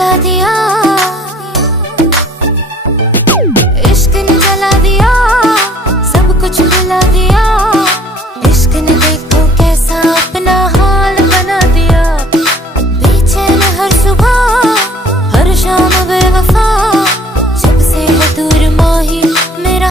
जला दिया, इश्क ने जला दिया, सब कुछ भुला दिया। इश्क ने देखो कैसा अपना